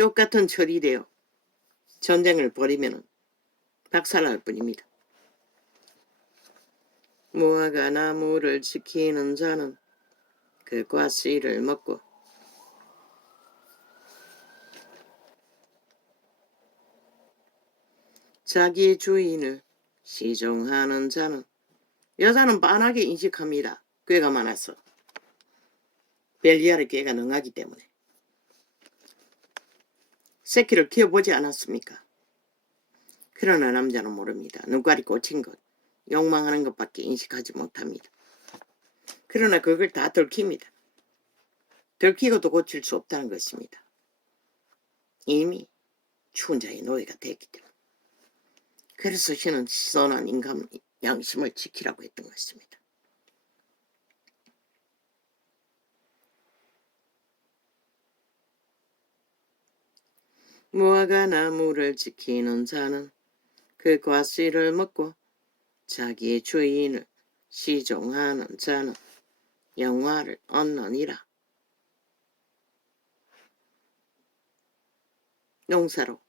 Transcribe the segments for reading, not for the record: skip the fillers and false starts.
똑같은 처리되어 전쟁을 벌이면 박살날 뿐입니다. 무화과 나무를 지키는 자는 그 과실을 먹고 자기 주인을 시종하는 자는, 여자는 빤하게 인식합니다. 꾀가 많아서. 벨기아의 꾀가 능하기 때문에. 새끼를 키워보지 않았습니까? 그러나 남자는 모릅니다. 눈깔이 꽂힌 것, 욕망하는 것밖에 인식하지 못합니다. 그러나 그걸 다 들킵니다. 들키고도 고칠 수 없다는 것입니다. 이미 추운 자의 노예가 됐기 때문에. 그래서 신은 선한 인간 양심을 지키라고 했던 것입니다. 무화과 나무를 지키는 자는 그 과실을 먹고 자기의 주인을 시종하는 자는 영화를 얻느니라. 농사로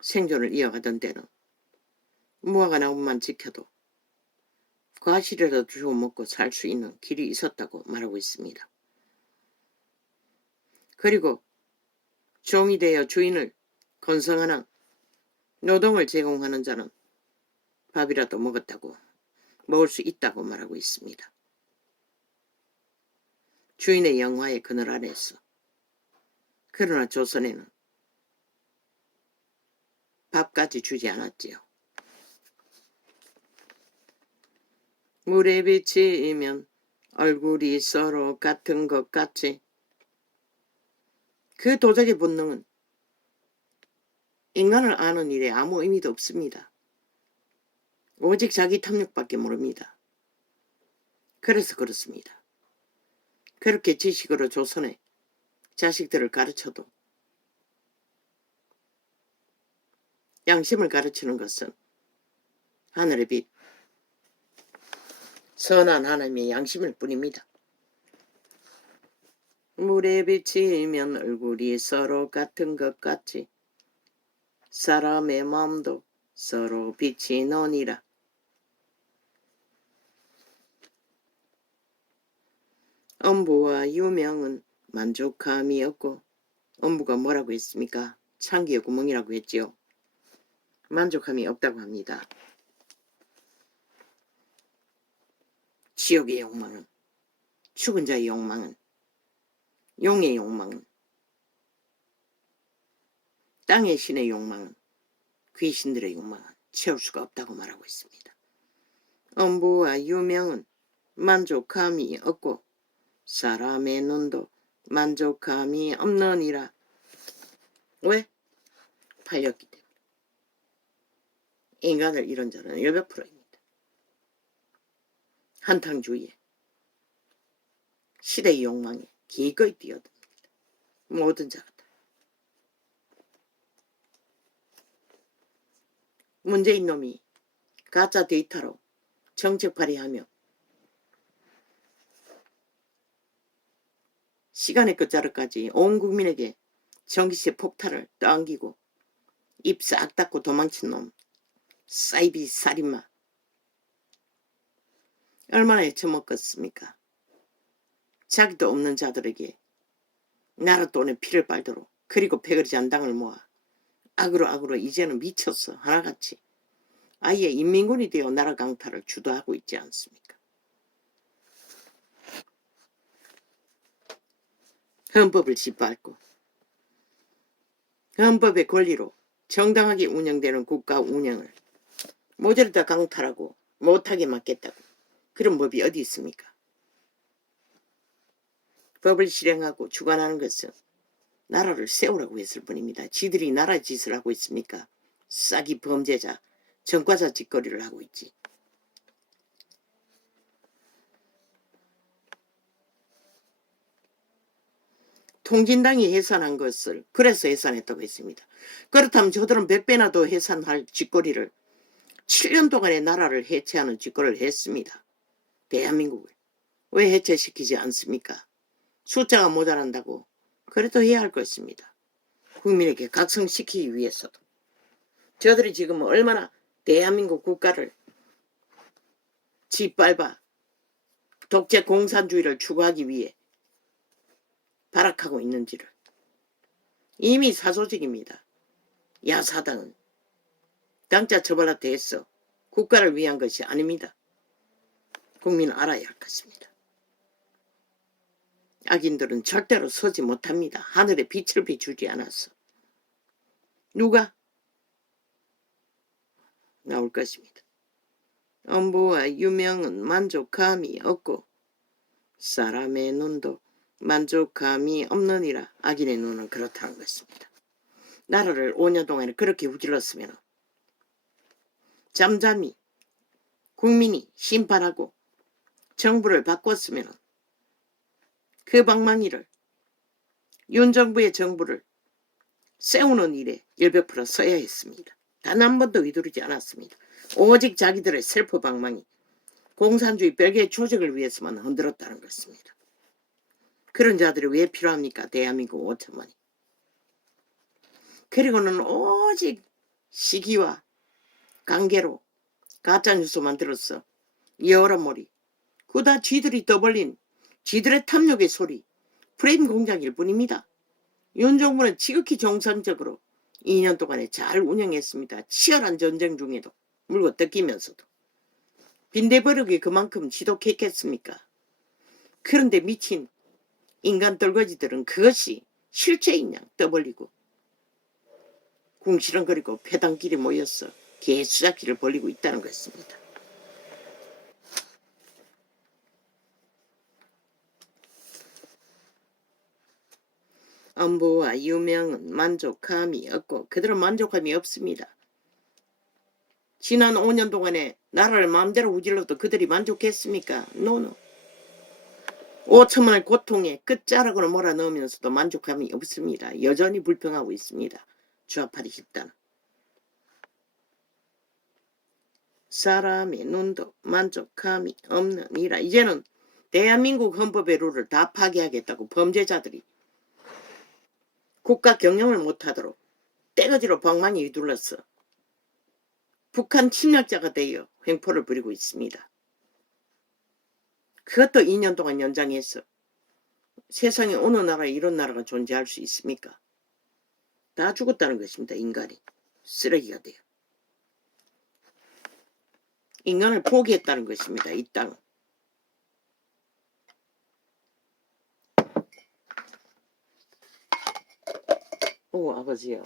생존을 이어가던 때는 무화과 나무만 지켜도 과실이라도 주워 먹고 살 수 있는 길이 있었다고 말하고 있습니다. 그리고 종이 되어 주인을 건성하는 노동을 제공하는 자는 밥이라도 먹을 수 있다고 말하고 있습니다. 주인의 영화의 그늘 아래서. 그러나 조선에는 밥까지 주지 않았지요. 물에 비치면 얼굴이 서로 같은 것 같이, 그 도적의 본능은 인간을 아는 일에 아무 의미도 없습니다. 오직 자기 탐욕밖에 모릅니다. 그래서 그렇습니다. 그렇게 지식으로 조선의 자식들을 가르쳐도 양심을 가르치는 것은 하늘의 빛, 선한 하나님의 양심일 뿐입니다. 물에 비치면 얼굴이 서로 같은 것 같이 사람의 마음도 서로 빛이 나니라. 엄부와 유명은 만족함이 없고, 엄부가 뭐라고 했습니까? 창기의 구멍이라고 했지요. 만족함이 없다고 합니다. 지옥의 욕망은, 죽은 자의 욕망은, 용의 욕망은, 땅의 신의 욕망은, 귀신들의 욕망은 채울 수가 없다고 말하고 있습니다. 엄부와 유명은 만족함이 없고 사람의 눈도 만족함이 없느니라. 왜? 팔렸기 때문에. 인간을 잃은 자는 100%입니다. 한탕주의에, 시대의 욕망에 기꺼이 뛰어듭니다. 모든 자가 다. 문재인 놈이 가짜 데이터로 정책 발의하며 시간의 끝자락까지 온 국민에게 전기세 폭탄을 떠안기고 입 싹 닫고 도망친 놈, 사이비 살인마. 얼마나 헤쳐먹겠습니까? 자기도 없는 자들에게 나라 돈에 피를 빨도록, 그리고 패거리 잔당을 모아 악으로 이제는 미쳤어. 하나같이 아예 인민군이 되어 나라 강탈을 주도하고 있지 않습니까? 헌법을 짓밟고 헌법의 권리로 정당하게 운영되는 국가 운영을 모조리 다 강탈하고 못하게 막겠다고. 그런 법이 어디 있습니까? 법을 실행하고 주관하는 것은 나라를 세우라고 했을 뿐입니다. 지들이 나라 짓을 하고 있습니까? 싹이 범죄자, 전과자 짓거리를 하고 있지. 통진당이 해산한 것을 그래서 해산했다고 했습니다. 그렇다면 저들은 100배나 더 해산할 짓거리를 7년 동안의 나라를 해체하는 짓거리를 했습니다. 대한민국을. 왜 해체시키지 않습니까? 숫자가 모자란다고 그래도 해야 할 것입니다. 국민에게 각성시키기 위해서도. 저들이 지금 얼마나 대한민국 국가를 짓밟아 독재 공산주의를 추구하기 위해 발악하고 있는지를 이미 사조직입니다. 야사당은 당자 처벌라 대해서 국가를 위한 것이 아닙니다. 국민은 알아야 할 것입니다. 악인들은 절대로 서지 못합니다. 하늘에 빛을 비추지 않아서. 누가 나올 것입니다. 엄부와 유명은 만족함이 없고 사람의 눈도 만족함이 없느니라. 악인의 눈은 그렇다는 것입니다. 나라를 5년 동안에 그렇게 후질렀으면 잠잠히 국민이 심판하고 정부를 바꿨으면 그 방망이를 윤 정부의 정부를 세우는 일에 100% 써야 했습니다. 단 한 번도 휘두르지 않았습니다. 오직 자기들의 셀프 방망이 공산주의 별개의 조직을 위해서만 흔들었다는 것입니다. 그런 자들이 왜 필요합니까? 대한민국 5천만이. 그리고는 오직 시기와 관계로 가짜뉴스 만들었어. 여러모리 그다 쥐들이 떠벌린 쥐들의 탐욕의 소리 프레임 공작일 뿐입니다. 윤 정부는 지극히 정상적으로 2년 동안에 잘 운영했습니다. 치열한 전쟁 중에도 물고 뜯기면서도. 빈대버릇이 그만큼 지독했겠습니까? 그런데 미친 인간 떨거지들은 그것이 실체인 양 떠벌리고 궁시렁거리고 패당끼리 모여서 개수작기를 벌리고 있다는 것입니다. 엄부와 유명은 만족함이 없고 그들은 만족함이 없습니다. 지난 5년 동안에 나라를 마음대로 우질러도 그들이 만족했습니까? 노노. 5천만의 고통에 끝자락으로 몰아넣으면서도 만족함이 없습니다. 여전히 불평하고 있습니다. 좌파리 집단. 사람의 눈도 만족함이 없느니라. 이제는 대한민국 헌법의 룰을 다 파괴하겠다고 범죄자들이 국가 경영을 못하도록 떼거지로 방망이 휘둘러서 북한 침략자가 되어 횡포를 부리고 있습니다. 그것도 2년 동안 연장해서 세상에 어느 나라에 이런 나라가 존재할 수 있습니까? 다 죽었다는 것입니다. 인간이 쓰레기가 돼요. 인간을 포기했다는 것입니다. 이 땅은. 오, 아버지요.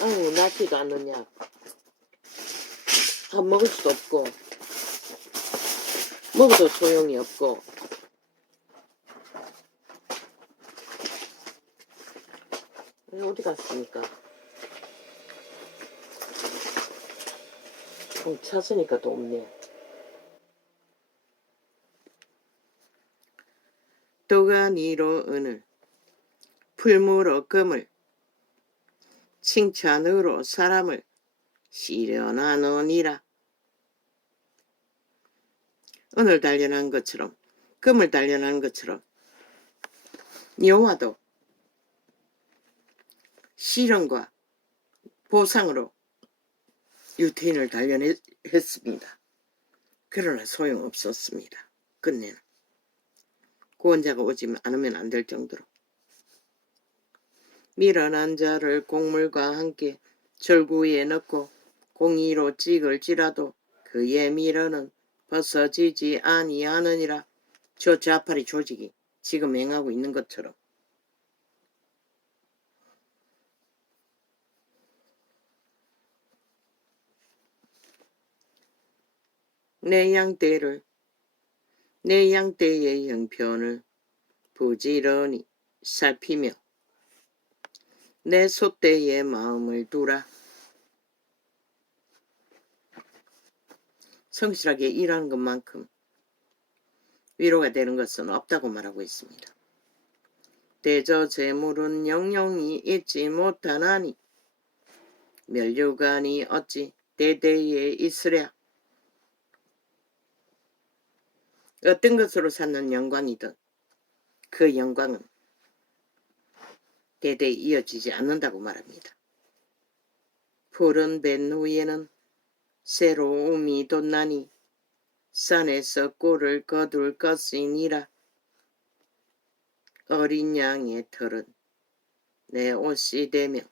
아유, 낫지도 않느냐. 밥 먹을 수도 없고 먹어도 소용이 없고 어디 갔습니까? 찾으니까 또 없네. 도가니로 은을 풀무로 금을 칭찬으로 사람을 시련하노니라. 은을 단련한 것처럼 금을 단련한 것처럼 여호와도 시련과 보상으로 유태인을 단련했습니다. 그러나 소용없었습니다. 끝내는 구원자가 오지 않으면 안 될 정도로 밀어난 자를 곡물과 함께 절구에 넣고 공의로 찍을지라도 그의 밀어는 벗어지지 아니하느니라. 저 좌파리 조직이 지금 행하고 있는 것처럼 내 양떼의 형편을 부지런히 살피며 내 소떼의 마음을 두라. 성실하게 일하는 것만큼 위로가 되는 것은 없다고 말하고 있습니다. 대저 재물은 영영이 잊지 못하나니 면류관이 어찌 대대에 있으랴. 어떤 것으로 쌓는 영광이든 그 영광은 대대에 이어지지 않는다고 말합니다. 푸른 밴 후에는 새로움이 돋나니 산에서 꿀을 거둘 것이니라. 어린 양의 털은 내 옷이 되며.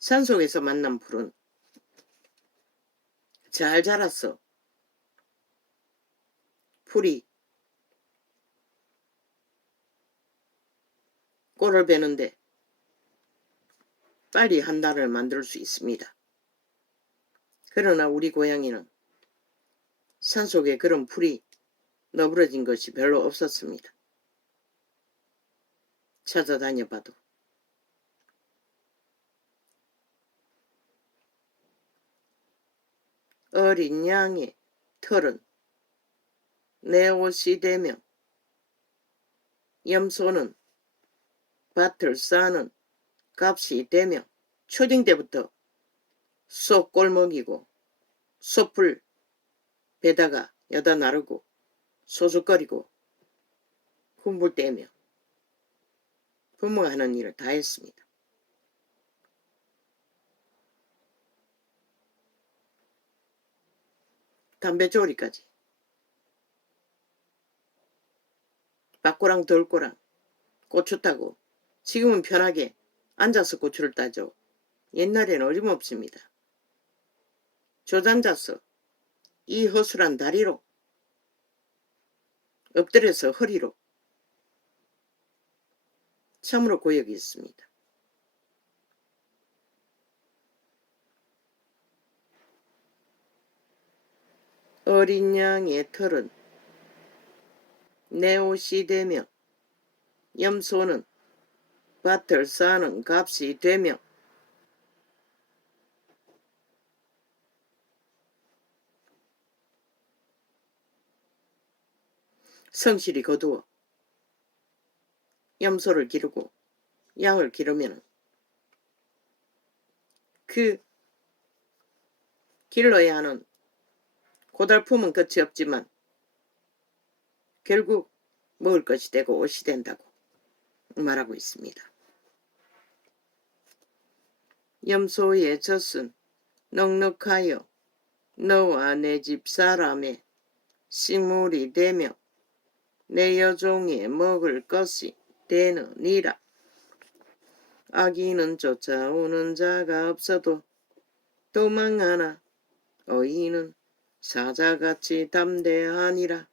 산속에서 만난 풀은 잘 자랐어. 풀이 꿀을 베는데 빨리 한 달을 만들 수 있습니다. 그러나 우리 고양이는 산속에 그런 풀이 너부러진 것이 별로 없었습니다. 찾아다녀봐도. 어린 양의 털은 내 옷이 되며 염소는 밭을 싸는 값이 되며. 초딩 때부터 소 꼴먹이고 소풀 베다가 여다 나르고 소죽거리고 hum불대며 부모가 하는 일을 다 했습니다. 담배조리까지. 박고랑 돌고랑 고추 따고. 지금은 편하게 앉아서 고추를 따죠. 옛날에는 어림없습니다. 조잔자서 이 허술한 다리로 엎드려서 허리로. 참으로 고역이 있습니다. 어린 양의 털은 내 옷이 되며 염소는 밭을 싸는 값이 되며. 성실히 거두어 염소를 기르고 양을 기르면 그 길러야 하는 고달픔은 끝이 없지만 결국 먹을 것이 되고 옷이 된다고 말하고 있습니다. 염소의 젖은 넉넉하여 너와 내 집 사람의 식물이 되며 내 여종의 먹을 것이 되느니라. 아기는 쫓아오는 자가 없어도 도망하나 어이는 사자같이 담대하니라.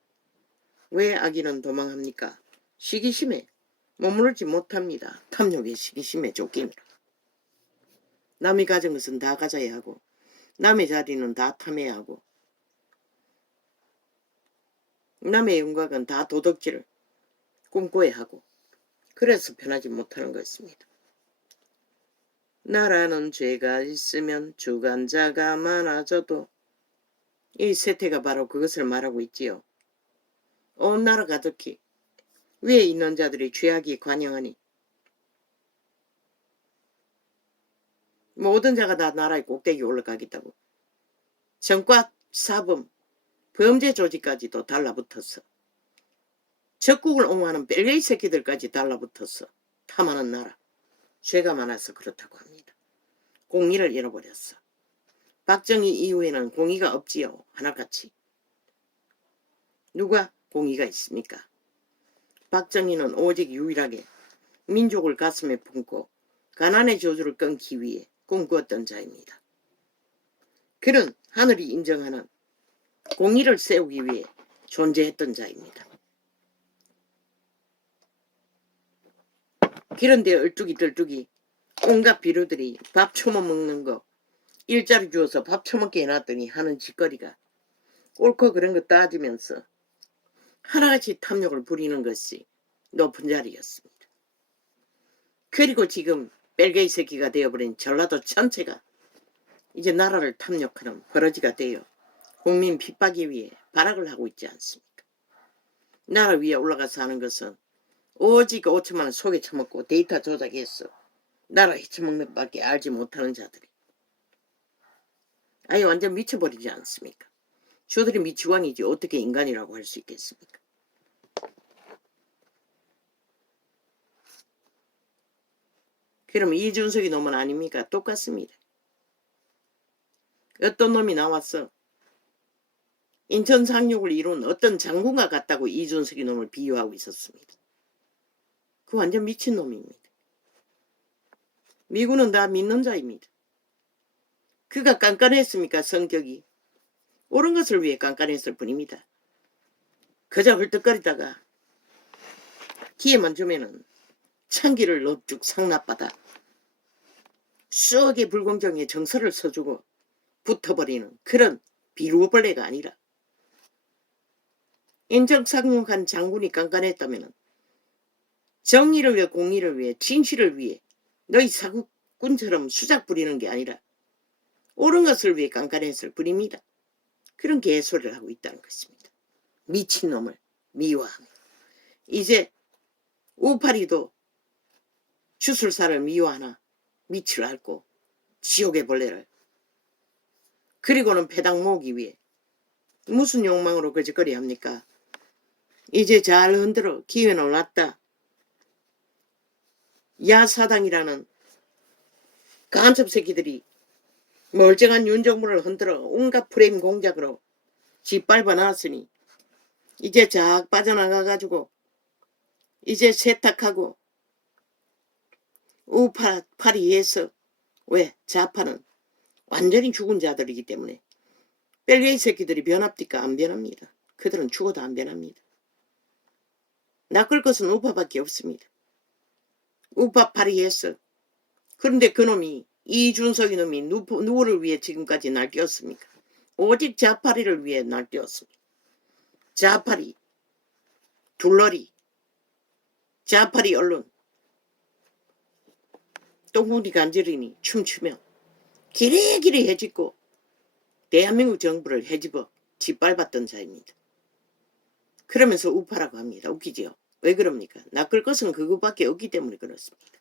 왜 아기는 도망합니까? 시기심에 머무르지 못합니다. 탐욕의 시기심에 쫓기느라. 남이 가진 것은 다 가져야 하고 남의 자리는 다 탐해야 하고 남의 영광은 다 도덕질을 꿈꿔야 하고 그래서 편하지 못하는 것입니다. 나라는 죄가 있으면 주관자가 많아져도 이 세태가 바로 그것을 말하고 있지요. 온 나라 가득히 위에 있는 자들이 죄악이 관영하니 모든 자가 다 나라의 꼭대기에 올라가겠다고. 정과 사범 범죄 조직까지도 달라붙었어. 적국을 옹호하는 뺄개이 새끼들까지 달라붙었어. 탐하는 나라. 죄가 많아서 그렇다고 합니다. 공의를 잃어버렸어. 박정희 이후에는 공의가 없지요. 하나같이. 누가 공의가 있습니까? 박정희는 오직 유일하게 민족을 가슴에 품고 가난의 저주를 끊기 위해 꿈꾸었던 자입니다. 그는 하늘이 인정하는 공의를 세우기 위해 존재했던 자입니다. 그런데 얼뚝이 온갖 비료들이 밥 처먹는 거 일자리 주어서 밥 처먹게 해놨더니 하는 짓거리가 옳고 그런 거 따지면서 하나같이 탐욕을 부리는 것이 높은 자리였습니다. 그리고 지금 뺄개이 새끼가 되어버린 전라도 전체가 이제 나라를 탐욕하는 버러지가 되어 국민 핍박이 위해 발악을 하고 있지 않습니까? 나라 위에 올라가서 하는 것은 오직 5천만 원 속에 처먹고 데이터 조작했어. 나라 해쳐먹는 것밖에 알지 못하는 자들이. 아예 완전 미쳐버리지 않습니까? 저들이 미치광이지 어떻게 인간이라고 할 수 있겠습니까? 그러면 이준석이 놈은 아닙니까? 똑같습니다. 어떤 놈이 나왔어? 인천 상륙을 이룬 어떤 장군과 같다고 이준석이 놈을 비유하고 있었습니다. 그 완전 미친놈입니다. 미군은 다 믿는 자입니다. 그가 깐깐했습니까? 성격이. 옳은 것을 위해 깐깐했을 뿐입니다. 그저 헐떡거리다가 기회만 주면은 창기를 넙죽 상납받아 쑥의 불공정에 정서를 써주고 붙어버리는 그런 비루벌레가 아니라 인적 상륙한 장군이 깐깐했다면 정의를 위해 공의를 위해 진실을 위해 너희 사국군처럼 수작 부리는 게 아니라 옳은 것을 위해 깐깐했을 뿐입니다. 그런 개소리를 하고 있다는 것입니다. 미친놈을 미워합니다. 이제 우파리도 주술사를 미워하나 밑을 앓고 지옥의 벌레를 그리고는 배당 모으기 위해 무슨 욕망으로 거짓거리 합니까? 이제 잘 흔들어 기회는 왔다. 야사당이라는 간첩 새끼들이 멀쩡한 윤정부를 흔들어 온갖 프레임 공작으로 짓밟아 놨으니 이제 쫙 빠져나가가지고 이제 세탁하고 우파리에서 왜 좌파는 완전히 죽은 자들이기 때문에 뺄개이 새끼들이 변합니까? 안 변합니다. 그들은 죽어도 안 변합니다. 낚을 것은 우파밖에 없습니다. 우파파리에서. 그런데 그놈이 이준석이 놈이 누구를 위해 지금까지 날뛰었습니까? 오직 좌파리를 위해 날뛰었습니다. 좌파리, 둘러리, 좌파리 언론, 똥구리 간지리니 춤추며 기리기리 해집고 대한민국 정부를 해집어 짓밟았던 자입니다. 그러면서 우파라고 합니다. 웃기지요? 왜 그럽니까? 낚을 것은 그것밖에 없기 때문에 그렇습니다.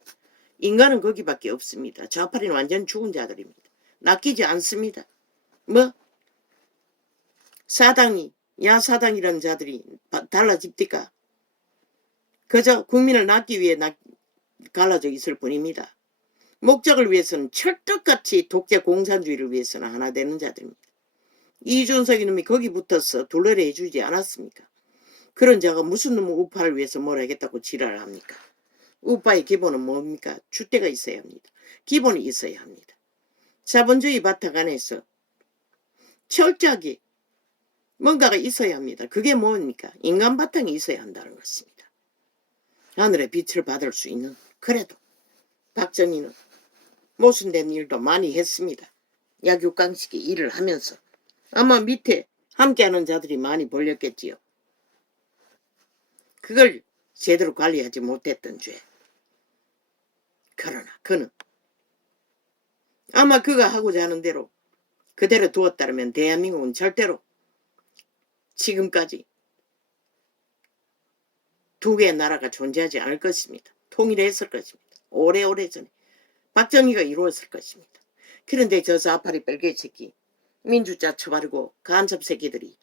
인간은 거기밖에 없습니다. 좌파리는 완전 죽은 자들입니다. 낚이지 않습니다. 뭐? 사당이 야사당이라는 자들이 달라집니까? 그저 국민을 낚기 위해 갈라져 있을 뿐입니다. 목적을 위해서는 철떡같이 독재 공산주의를 위해서는 하나 되는 자들입니다. 이준석 이놈이 거기 붙어서 둘러리 해주지 않았습니까? 그런 자가 무슨 놈의 우파를 위해서 뭘 하겠다고 지랄을 합니까? 우파의 기본은 뭡니까? 주대가 있어야 합니다. 기본이 있어야 합니다. 자본주의 바탕 안에서 철저하게 뭔가가 있어야 합니다. 그게 뭡니까? 인간 바탕이 있어야 한다는 것입니다. 하늘의 빛을 받을 수 있는. 그래도 박정희는 모순된 일도 많이 했습니다. 약육강식의 일을 하면서 아마 밑에 함께하는 자들이 많이 벌렸겠지요. 그걸 제대로 관리하지 못했던 죄. 그러나 그는 아마 그가 하고자 하는 대로 그대로 두었다면 대한민국은 절대로 지금까지 두 개의 나라가 존재하지 않을 것입니다. 통일했을 것입니다. 오래오래 전에 박정희가 이루었을 것입니다. 그런데 저 좌파리 뺄개 새끼 민주자 처바르고 간첩 새끼들이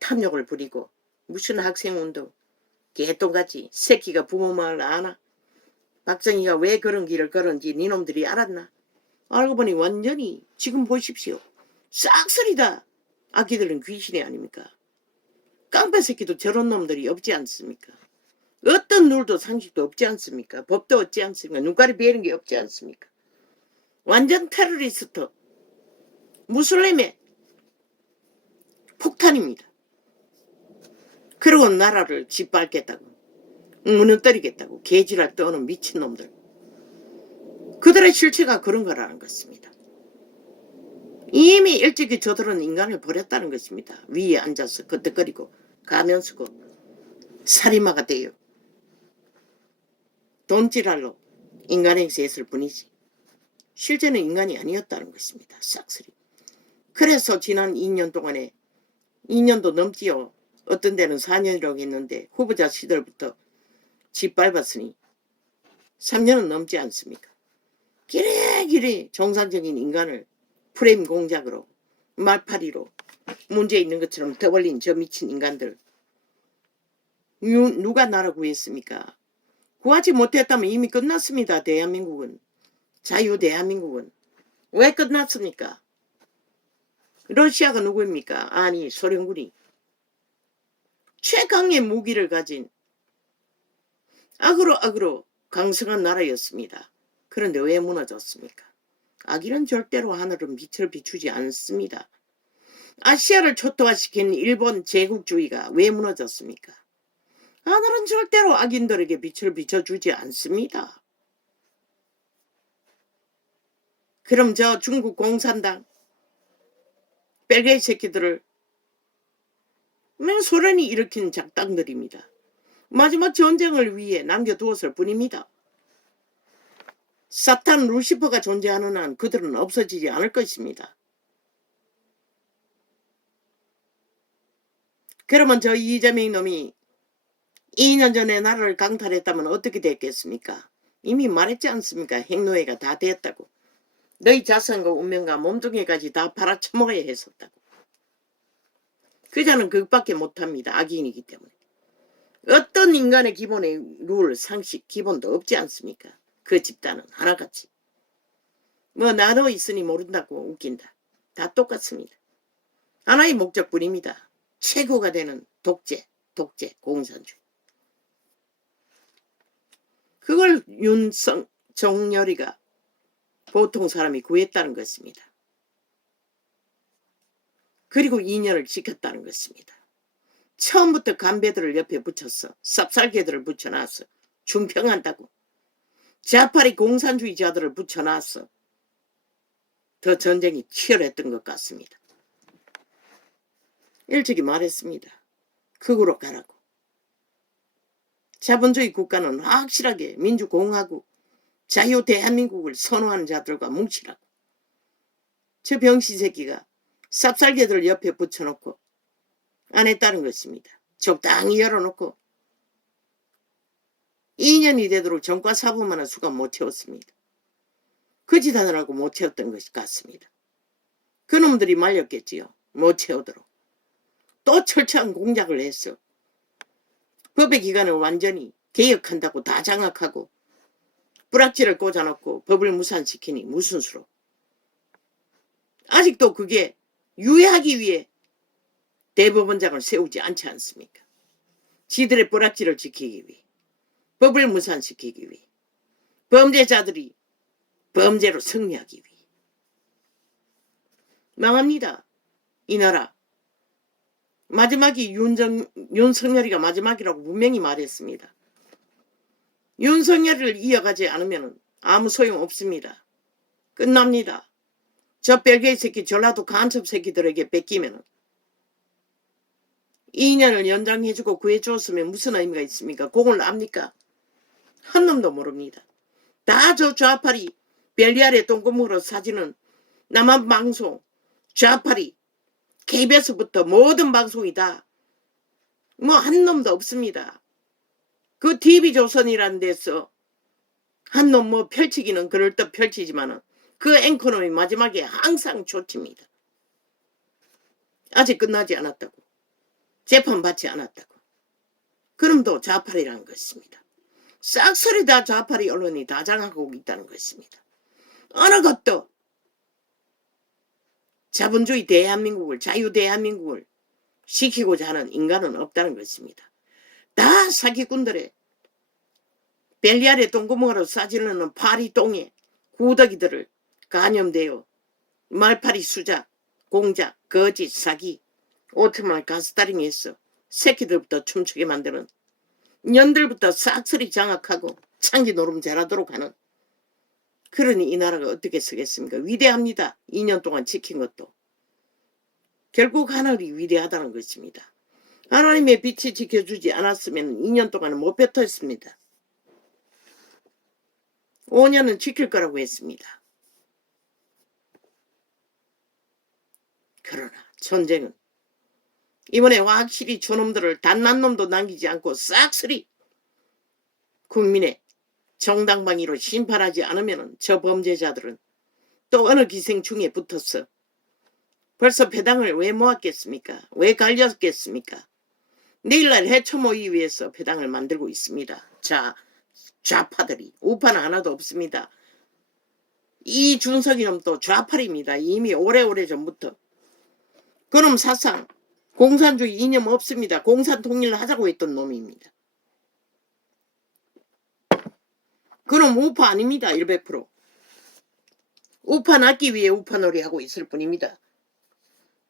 탐욕을 부리고 무슨 학생운동 개똥같이 새끼가 부모 말을 아나? 박정희가 왜 그런 길을 걸은지 니놈들이 알았나? 알고 보니 완전히 지금 보십시오. 싹쓸이다. 아기들은 귀신이 아닙니까? 깡패 새끼도 저런 놈들이 없지 않습니까? 어떤 룰도 상식도 없지 않습니까? 법도 없지 않습니까? 눈깔이 비는 게 없지 않습니까? 완전 테러리스트 무슬림의 폭탄입니다. 그리고 나라를 짓밟겠다고 무너뜨리겠다고 개지랄 떠는 미친놈들. 그들의 실체가 그런 거라는 것입니다. 이미 일찍이 저들은 인간을 버렸다는 것입니다. 위에 앉아서 그득거리고 가면 쓰고 살인마가 돼요. 돈지랄로 인간에게서 했을 뿐이지 실제는 인간이 아니었다는 것입니다. 싹쓸이. 그래서 지난 2년 동안에 2년도 넘지요. 어떤 데는 4년이라고 했는데 후보자 시절부터 짓밟았으니 3년은 넘지 않습니까? 기레기레 정상적인 인간을 프레임 공작으로 말파리로 문제 있는 것처럼 떠벌린 저 미친 인간들 누가 나라 구했습니까? 구하지 못했다면 이미 끝났습니다. 대한민국은. 자유 대한민국은. 왜 끝났습니까? 러시아가 누구입니까? 아니 소련군이 최강의 무기를 가진 악으로 강성한 나라였습니다. 그런데 왜 무너졌습니까? 악인은 절대로 하늘은 빛을 비추지 않습니다. 아시아를 초토화시킨 일본 제국주의가 왜 무너졌습니까? 하늘은 절대로 악인들에게 빛을 비춰주지 않습니다. 그럼 저 중국 공산당 벨게이 새끼들을 소련이 일으킨 작당들입니다. 마지막 전쟁을 위해 남겨두었을 뿐입니다. 사탄 루시퍼가 존재하는 한 그들은 없어지지 않을 것입니다. 그러면 저 이재명 놈이 2년 전에 나라를 강탈했다면 어떻게 됐겠습니까? 이미 말했지 않습니까? 핵노예가 다 됐다고. 너희 자산과 운명과 몸뚱이까지 다 팔아쳐먹어야 했었다고. 그자는 그것밖에 못합니다. 악인이기 때문에. 어떤 인간의 기본의 룰, 상식, 기본도 없지 않습니까? 그 집단은 하나같이. 뭐 나도 있으니 모른다고 웃긴다. 다 똑같습니다. 하나의 목적뿐입니다. 최고가 되는 독재, 공산주의. 그걸 윤석열이가 보통 사람이 구했다는 것입니다. 그리고 2년을 지켰다는 것입니다. 처음부터 간배들을 옆에 붙였어. 쌉쌀개들을 붙여놨어. 중평한다고. 자파리 공산주의자들을 붙여놨어. 더 전쟁이 치열했던 것 같습니다. 일찍이 말했습니다. 극으로 가라고. 자본주의 국가는 확실하게 민주공화국, 자유 대한민국을 선호하는 자들과 뭉치라고. 저 병신 새끼가 쌉쌀개들 옆에 붙여놓고 안 했다는 것입니다. 적당히 열어놓고 2년이 되도록 전과 사범하는 수가 못 채웠습니다. 그 짓 하느라고 못 채웠던 것 같습니다. 그놈들이 말렸겠지요. 못 채우도록. 또 철저한 공작을 했어. 법의 기관을 완전히 개혁한다고 다 장악하고 뿌락지를 꽂아놓고 법을 무산시키니 무슨 수로. 아직도 그게 유예하기 위해 대법원장을 세우지 않지 않습니까? 지들의 뿌락지를 지키기 위해. 법을 무산시키기 위해. 범죄자들이 범죄로 승리하기 위해. 망합니다. 이 나라. 마지막이 윤석열이가 마지막이라고 분명히 말했습니다. 윤석열을 이어가지 않으면 아무 소용 없습니다. 끝납니다. 저 벨게이 새끼 전라도 간첩 새끼들에게 뺏기면 2년을 연장해주고 구해주었으면 무슨 의미가 있습니까? 그걸 압니까? 한 놈도 모릅니다. 다 저 좌파리 벨리아레 똥구멍으로 사지는 남한 방송 좌파리 KBS부터 모든 방송이 다 뭐 한 놈도 없습니다. 그 TV조선이라는 데서 한 놈 뭐 펼치기는 그럴듯 펼치지만은 그 앵커놈이 마지막에 항상 조칩니다. 아직 끝나지 않았다고. 재판받지 않았다고. 그럼도 좌파리라는 것입니다. 싹소리 다 좌파리 언론이 다 장악하고 있다는 것입니다. 어느 것도 자본주의 대한민국을 자유 대한민국을 시키고자 하는 인간은 없다는 것입니다. 다 사기꾼들의 벨리아레 똥구멍으로 싸지르는 파리똥에 구더기들을 간염되어 말파리 수작, 공작, 거짓, 사기, 오트말 가스다링에서 새끼들부터 춤추게 만드는 년들부터 싹쓸이 장악하고 창기 노름 잘하도록 하는 그러니 이 나라가 어떻게 서겠습니까? 위대합니다. 2년 동안 지킨 것도. 결국 하늘이 위대하다는 것입니다. 하나님의 빛이 지켜주지 않았으면 2년 동안은 못 뱉었습니다. 5년은 지킬 거라고 했습니다. 그러나 전쟁은 이번에 확실히 저놈들을 단 한 놈도 남기지 않고 싹쓸이 국민의 정당방위로 심판하지 않으면 저 범죄자들은 또 어느 기생충에 붙었어. 벌써 배당을 왜 모았겠습니까? 왜 갈렸겠습니까? 내일날 해쳐 모이기 위해서 배당을 만들고 있습니다. 자, 좌파들이. 우파는 하나도 없습니다. 이 준석이 놈도 좌파입니다. 이미 오래오래 전부터. 그놈 사상 공산주의 이념 없습니다. 공산 통일을 하자고 했던 놈입니다. 그놈 우파 아닙니다. 100%. 우파 낳기 위해 우파 놀이하고 있을 뿐입니다.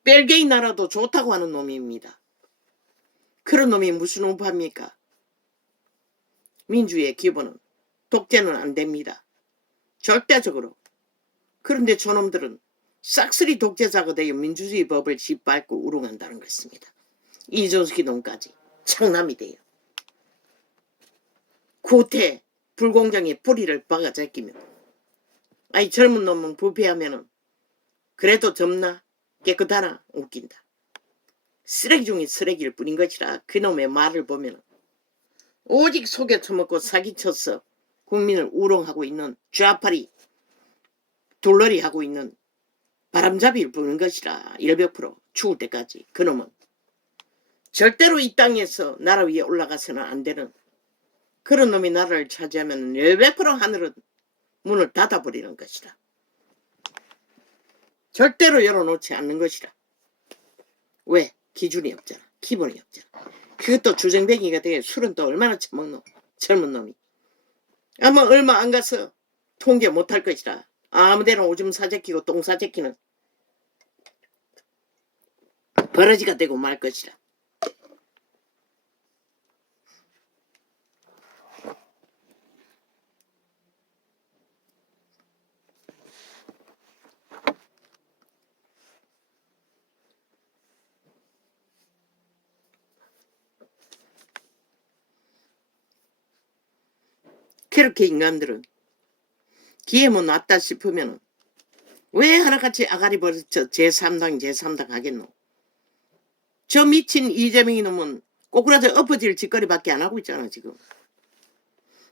벨기에 나라도 좋다고 하는 놈입니다. 그런 놈이 무슨 우파입니까? 민주의 기본은 독재는 안 됩니다. 절대적으로. 그런데 저놈들은 싹쓸이 독재자가 되어 민주주의 법을 짓밟고 우롱한다는 것입니다. 이준석이 놈까지 창남이 돼요. 구태 불공정의 뿌리를 박아 제끼면 아이 젊은 놈은 부패하면은 그래도 젊나 깨끗하나 웃긴다. 쓰레기 중에 쓰레기일 뿐인 것이라 그놈의 말을 보면 오직 속여 처먹고 사기쳐서 국민을 우롱하고 있는 좌파리 둘러리 하고 있는 바람잡이일 뿐인 것이라 100% 죽을 때까지 그놈은 절대로 이 땅에서 나라 위에 올라가서는 안 되는 그런 놈이 나라를 차지하면 100% 하늘은 문을 닫아버리는 것이라. 절대로 열어놓지 않는 것이라. 왜? 기준이 없잖아. 기본이 없잖아. 그것도 주정뱅이가 되게 술은 또 얼마나 처먹노. 젊은 놈이. 아마 얼마 안 가서 통제 못할 것이라. 아무데나 오줌 사재끼고 똥 사재끼는 버러지가 되고 말 것이라. 그렇게 인간들은 기회 못 왔다 싶으면 왜 하나같이 아가리 버릇쳐 제3당 하겠노. 저 미친 이재명이 놈은 꼬꾸라져 엎어질 짓거리밖에 안 하고 있잖아 지금.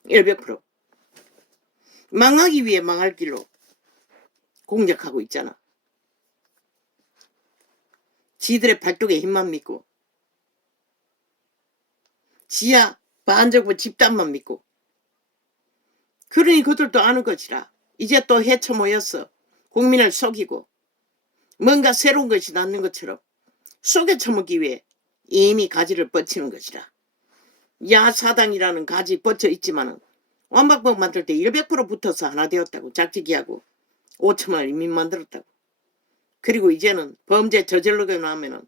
100% 망하기 위해 망할 길로 공작하고 있잖아. 지들의 발톱의 힘만 믿고 지하 반정부 집단만 믿고 그러니 그들도 아는 것이라. 이제 또 해쳐 모였어. 국민을 속이고 뭔가 새로운 것이 낫는 것처럼 속여 처먹기 위해 이미 가지를 뻗치는 것이라. 야사당이라는 가지 뻗쳐 있지만은 완박법 만들 때 100% 붙어서 하나 되었다고 짝짓기하고 5천만 인민 만들었다고. 그리고 이제는 범죄 저질러고 나면은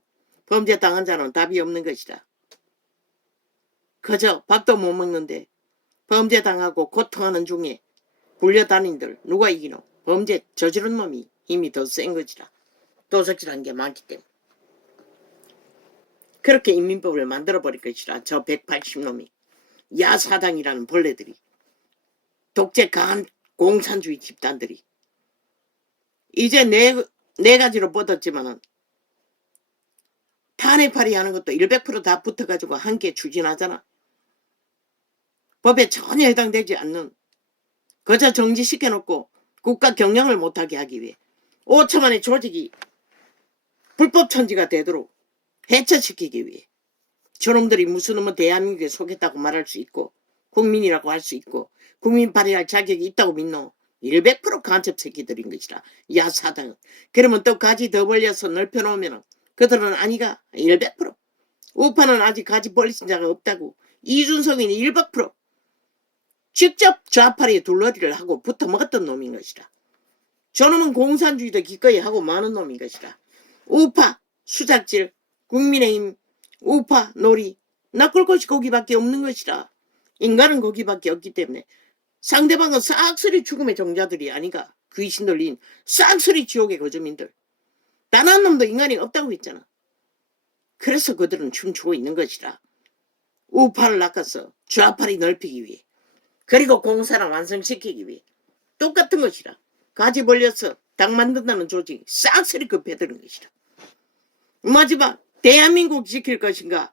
범죄 당한 자는 답이 없는 것이라. 그저 밥도 못 먹는데 범죄 당하고 고통하는 중에 불려다닌들 누가 이기노? 범죄 저지른 놈이 힘이 더 센 것이라. 도적질한 게 많기 때문에. 그렇게 인민법을 만들어버릴 것이라. 저 180놈이 야사당이라는 벌레들이 독재 강한 공산주의 집단들이 이제 네 가지로 뻗었지만은 탄핵 발의하는 것도 100% 붙어가지고 함께 추진하잖아. 법에 전혀 해당되지 않는 그저 정지시켜놓고 국가 경영을 못하게 하기 위해 5천만의 조직이 불법 천지가 되도록 해체시키기 위해 저놈들이 무슨 놈은 대한민국에 속했다고 말할 수 있고 국민이라고 할 수 있고 국민 발휘할 자격이 있다고 믿노. 100% 간첩 새끼들인 것이라. 야사당은. 그러면 또 가지 더 벌려서 넓혀놓으면 그들은 아니가 100%. 우파는 아직 가지 벌리신 자가 없다고. 이준석이는 100% 직접 좌파리에 둘러리를 하고 붙어먹었던 놈인 것이라. 저놈은 공산주의도 기꺼이 하고 많은 놈인 것이라. 우파, 수작질, 국민의힘, 우파, 놀이 낚을 것이 거기밖에 없는 것이라. 인간은 거기밖에 없기 때문에 상대방은 싹쓸이 죽음의 종자들이 아니가. 귀신 들린 싹쓸이 지옥의 거주민들. 단 한 놈도 인간이 없다고 했잖아. 그래서 그들은 춤추고 있는 것이라. 우파를 낚아서 좌파리 넓히기 위해 그리고 공산을 완성시키기 위해 똑같은 것이라. 가지 벌려서 당 만든다는 조직이 싹쓸이 급해드는 것이라. 마지막 대한민국 지킬 것인가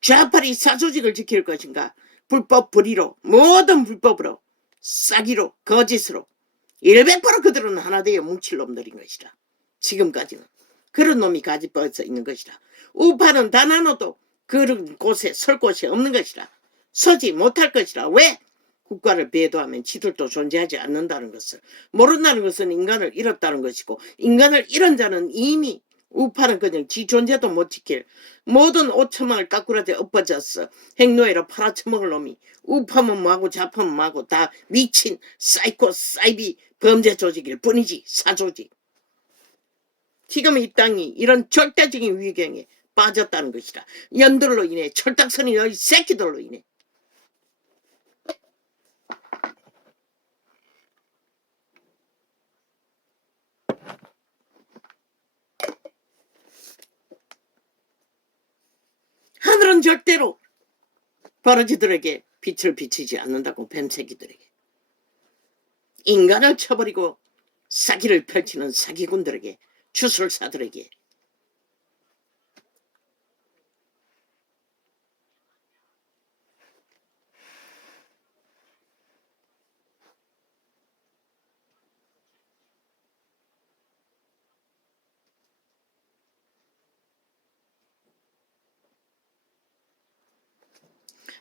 좌파리 사조직을 지킬 것인가 불법 불의로 모든 불법으로 싸기로 거짓으로 100% 그들은 하나 되어 뭉칠 놈들인 것이라. 지금까지는 그런 놈이 가지버져 있는 것이라. 우파는 단 하나도 그런 곳에 설 곳이 없는 것이라. 서지 못할 것이라. 왜? 국가를 배도하면 지들도 존재하지 않는다는 것을 모른다는 것은 인간을 잃었다는 것이고, 인간을 잃은 자는 이미 우파는 그냥 지 존재도 못 지킬 모든 5천만을 까꾸라지 엎어졌어. 행노예로 팔아쳐먹을 놈이 우파면 뭐하고 좌파면 뭐하고 다 미친 사이코 사이비 범죄 조직일 뿐이지. 사조직. 지금 이 땅이 이런 절대적인 위경에 빠졌다는 것이라. 연들로 인해, 철딱선이 너희 새끼들로 인해. 하늘은 절대로 버러지들에게 빛을 비치지 않는다고. 뱀새끼들에게. 인간을 쳐버리고 사기를 펼치는 사기꾼들에게, 주술사들에게.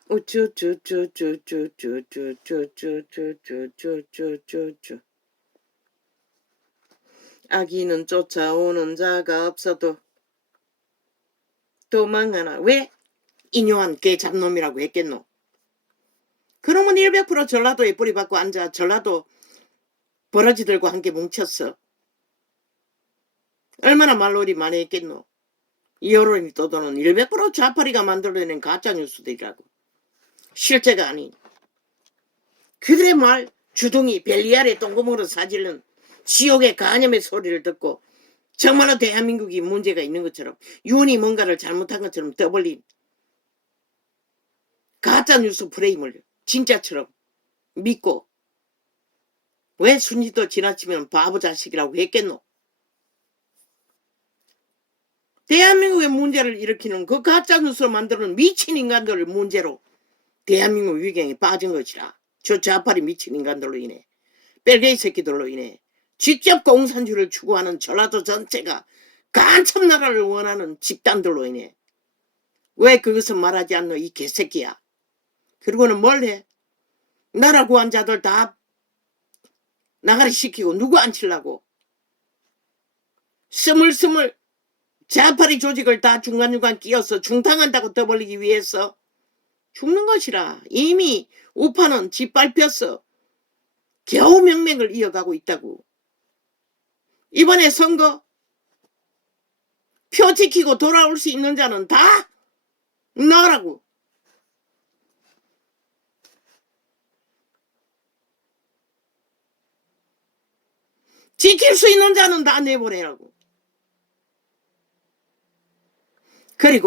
우쭈쭈쭈쭈쭈쭈쭈쭈쭈쭈쭈쭈쭈쭈. 아기는 쫓아오는 자가 없어도 도망하나. 왜? 인요한 개 잡놈이라고 했겠노. 그놈은 100% 전라도에 뿌리 박고 앉아 전라도 버러지들과 함께 뭉쳤어. 얼마나 말놀이 많이 했겠노. 여론이 떠도는 100% 좌파리가 만들어낸 가짜뉴스들이라고. 실제가 아닌. 그들의 말 주둥이 벨리 아래 똥구멍으로 사질른 지옥의 간염의 소리를 듣고 정말로 대한민국이 문제가 있는 것처럼, 윤이 뭔가를 잘못한 것처럼 떠벌린 가짜뉴스 프레임을 진짜처럼 믿고 왜 순위도 지나치면 바보 자식이라고 했겠노. 대한민국의 문제를 일으키는 그 가짜뉴스로 만드는 미친 인간들을 문제로 대한민국 위경에 빠진 것이라. 저 좌파리 미친 인간들로 인해, 뺄개이 새끼들로 인해, 직접 공산주의를 추구하는 전라도 전체가 간첩나라를 원하는 집단들로 인해. 왜 그것은 말하지 않노 이 개새끼야. 그리고는 뭘 해? 나라 구한 자들 다 나가리 시키고 누구 앉히려고? 스물스물 좌파리 조직을 다 중간중간 끼어서 중탕한다고 떠벌리기 위해서 죽는 것이라. 이미 우파는 짓밟혔어. 겨우 명맥을 이어가고 있다고. 이번에 선거 표 지키고 돌아올 수 있는 자는 다 너라고. 지킬 수 있는 자는 다 내보내라고. 그리고